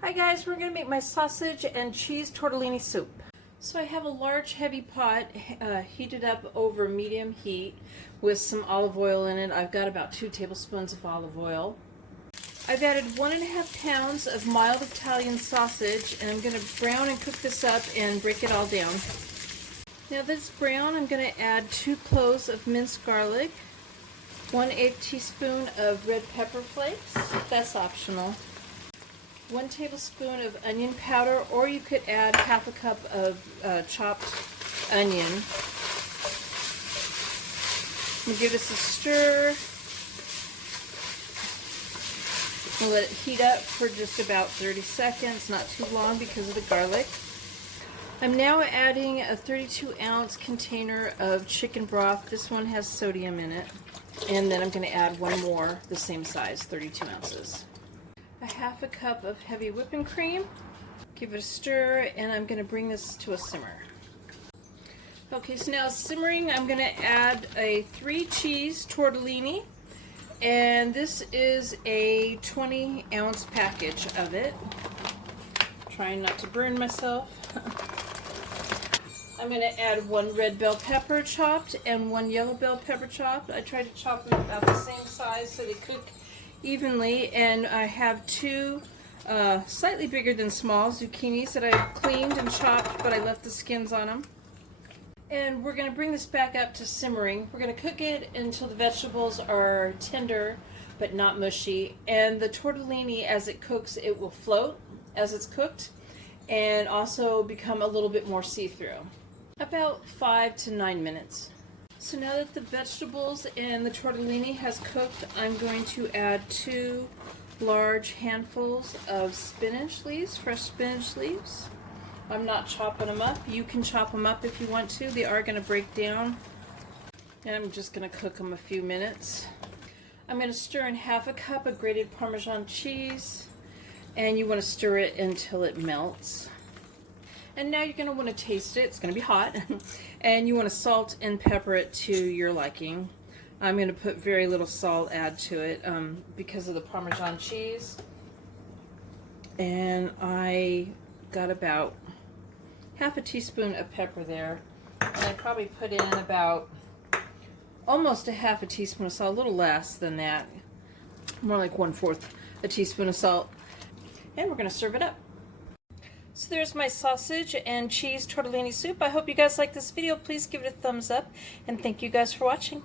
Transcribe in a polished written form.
Hi guys, we're going to make my sausage and cheese tortellini soup. So I have a large heavy pot heated up over medium heat with some olive oil in it. I've got about 2 tablespoons of olive oil. I've added 1.5 pounds of mild Italian sausage, and I'm going to brown and cook this up and break it all down. Now that it's brown, I'm going to add 2 cloves of minced garlic, 1/8 teaspoon of red pepper flakes, that's optional, 1 tablespoon of onion powder, or you could add half a cup of chopped onion. We'll give this a stir. We'll let it heat up for just about 30 seconds, not too long because of the garlic. I'm now adding a 32-ounce container of chicken broth. This one has sodium in it. And then I'm going to add one more, the same size, 32 ounces. A half a cup of heavy whipping cream. Give it a stir, and I'm going to bring this to a simmer. Okay, so now it's simmering. I'm going to add a 3-cheese tortellini, and this is a 20-ounce package of it. Trying not to burn myself. I'm going to add 1 red bell pepper chopped and 1 yellow bell pepper chopped. I try to chop them about the same size so they cook evenly, and I have 2 slightly bigger than small zucchinis that I've cleaned and chopped, but I left the skins on them. And we're going to bring this back up to simmering. We're going to cook it until the vegetables are tender but not mushy, and the tortellini, as it cooks, it will float as it's cooked and also become a little bit more see-through. About 5 to 9 minutes. So now that the vegetables and the tortellini has cooked, I'm going to add 2 large handfuls of spinach leaves, fresh spinach leaves. I'm not chopping them up. You can chop them up if you want to. They are going to break down. And I'm just going to cook them a few minutes. I'm going to stir in half a cup of grated Parmesan cheese, and you want to stir it until it melts. And now you're going to want to taste it. It's going to be hot. And you want to salt and pepper it to your liking. I'm going to put very little salt add to it because of the Parmesan cheese. And I got about half a teaspoon of pepper there. And I probably put in about almost a half a teaspoon of salt, a little less than that. More like 1/4 a teaspoon of salt. And we're going to serve it up. So there's my sausage and cheese tortellini soup. I hope you guys like this video. Please give it a thumbs up, and thank you guys for watching.